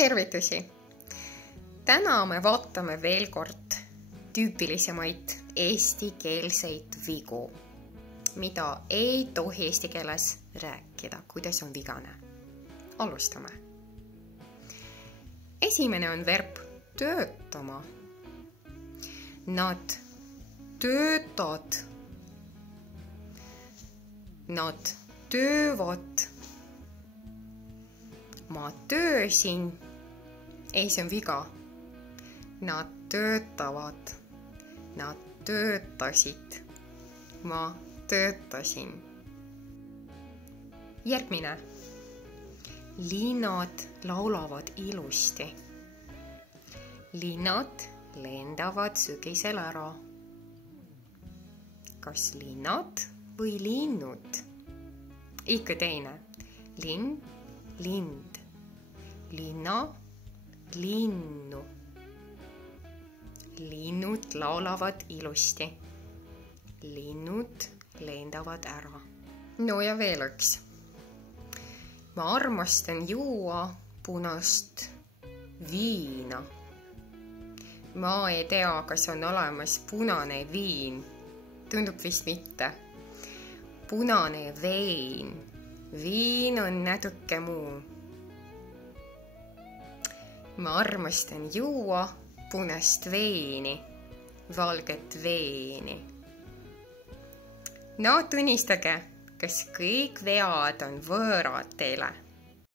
Tervitusi! Täna me vaatame veel kord tüüpilisemaid eestikeelseid vigu, mida ei tohi eesti keeles rääkida, kuidas on vigane. Alustame. Esimene on verb töötama. Nad töötad. Nad töövad. Ma töösin. Ei, see on viga. Nad töötavad. Nad töötasid. Ma töötasin. Järgmine. Linnad laulavad ilusti. Linnad lendavad sügisel ära. Kas linnad või linnud? Ikka teine. Linn, lind. Linna, linnu. Linnud laulavad ilusti. Linnud lendavad ära. No ja veel üks. Ma armastan juua punast viina. Ma ei tea, kas on olemas punane viin. Tundub vist mitte. Punane vein. Viin on natuke muu. Ma armastan juua punast veini, valget veini. No tunnistage, kas kõik vead on võõrad teile?